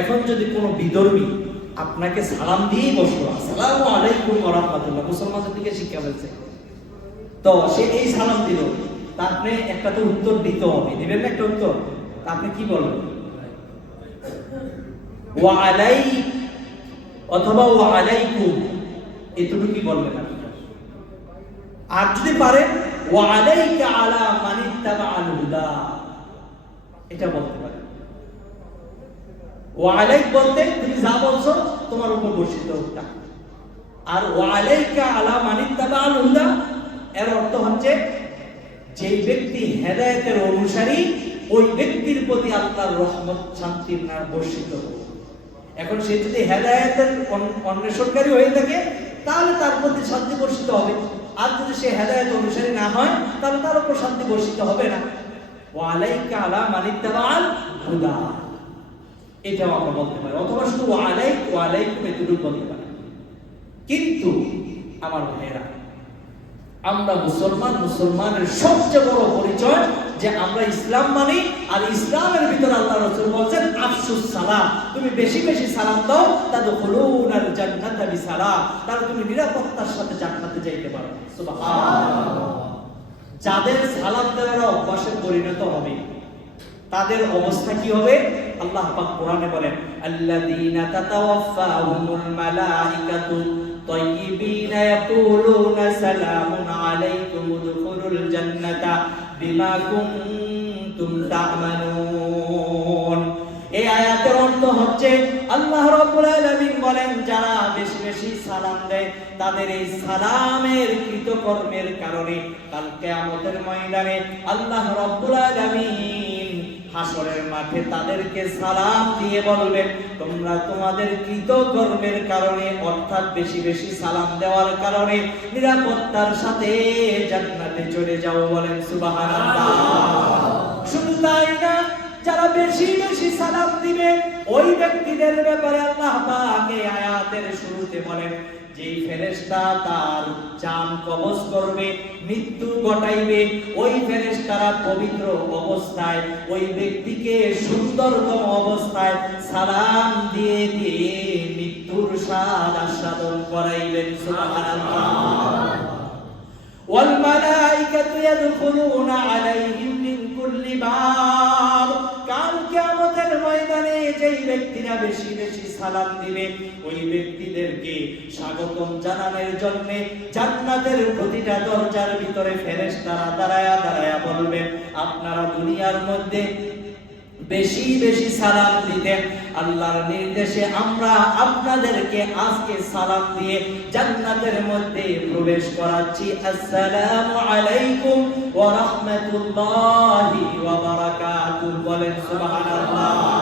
এখন যদি কোনো বিধর্মী আপনাকে সালাম দিয়ে বসলো, আসসালামু আলাইকুম ওয়া রাহমাতুল্লাহ, মুসলমানদের দিকে শিক্ষা বলছে, তো সে এই সালাম দিল, তা আপনি একটা তো উত্তর দিতে হবে, দিবেন না একটা উত্তর? আপনি কি বলবেন? ওয়া আলাই অথবা ওয়া আলাইকুম, এটুকু কি বলবেন আপনি? আর যদি পারেন ওয়া আলাইকা আলা মান ইত্তাবাআল হুদা, এটা বলতে পারেন। ওয়া আলাইক বলতে তুমি যা বলছো তোমার উপর বর্ষিত হোক। আর ওয়া আলাইকা আলা মান ইত্তাবাআল হুদা এর অর্থ হচ্ছে যে ব্যক্তি হেদায়েতের অনুসারী ওই ব্যক্তির প্রতি আল্লাহর রহমত শান্তি বর্ষিত হোক। এখন সে যদি হেদায়েতের অন্বেষণকারী হয়ে থাকে তাহলে তার প্রতি শান্তি বর্ষিত হবে, আর যদি সে হেদায়েত অনুসারী না হয় তাহলে তার উপর শান্তি বর্ষিত হবে না। ওয়া আলাইকা আলা মান ইত্তাবাআল হুদা, এটাও আমরা বলতে পারি, অথবা শুধু ওয়া আলাইকুম এটুকু বলতে পারি। কিন্তু আমার ভাইয়েরা, আমরা মুসলমানের সবচেয়ে বড় পরিচয় যে আমরা ইসলাম মানি, আর ইসলামের ভিতরে আল্লাহ রাসূল বলেন আফসুস সালাম, তুমি বেশি বেশি সালাম দাও, তাদখুলুনাল জান্নাতা বিসালাম, তাহলে তুমি নিরাপত্তার সাথে জান্নাতে যাইতে পারবে। সুবহানাল্লাহ। যাদের সালাম দেওয়ার অভ্যাসে পরিণত হবে তাদের অবস্থা কি হবে? আল্লাহ পাক কোরআনে বলেন, আল্লাযীনা তাতাওয়াফাহুমুল মালাইকাতু তাইয়্যিবিনা ইয়াকুলুনা সালামুন আলাইকুম উদখুলুল জান্নাতা বিমা কুনতুম তা'মালুন। এই আয়াতের অর্থ হচ্ছে আল্লাহ রাব্বুল আলামিন বলেন, যারা বেশি বেশি সালাম দেয় তাদের এই সালামের কৃতকর্মের কারণে কাল কিয়ামতের ময়দানে আল্লাহ রাব্বুল আলামিন হাসরের মাঠে তাদেরকে সালাম দিয়ে বলবেন, তোমরা তোমাদের কৃতকর্মের কারণে অর্থাৎ বেশি বেশি সালাম দেওয়ার কারণে নিরাপত্তার সাথে জান্নাতে চলে যাও। বলেন সুবহানাল্লাহ। শুধু তাই না, যারা বেশি বেশি সালাম দিবে ওই ব্যক্তিদের ব্যাপারে আল্লাহ পাক এই আয়াতের শুরুতে বলেন, যেই ফেরেশতা তার জান কবজ করবে, মৃত্যু ঘটাইবে, ওই ফেরেশতারা পবিত্র অবস্থায় ওই ব্যক্তিকে সুন্দরতম অবস্থায় সালাম দিয়ে দিয়ে মৃত্যুর স্বাদ আস্বাদন করাইবেন। সুবহানাল্লাহ। ওয়াল মালাইকাতু ইয়াদখুলুনা আলাইহিম মিন কুল্লি বাব, কাল কিয়ামতের ময়দানে যেই ব্যক্তিরা বেশি বেশি সালাম দিবে ওই ব্যক্তিদেরকে স্বাগতম জানানোর জন্য জান্নাতের প্রতিটা দরজার ভিতরে ফেরেশতারা দাঁড়ায়া দাঁড়ায়া বলবেন, আপনারা দুনিয়ার মধ্যে বেশি বেশি সালাম দিতেন, আল্লাহর নির্দেশে আমরা আপনাদেরকে আজকে সালাম দিয়ে জান্নাতের মধ্যে প্রবেশ করাচ্ছি। আসসালামু আলাইকুম ওয়া রাহমাতুল্লাহি ওয়া বারাকাতুহু। বলেন সুবহানাল্লাহ।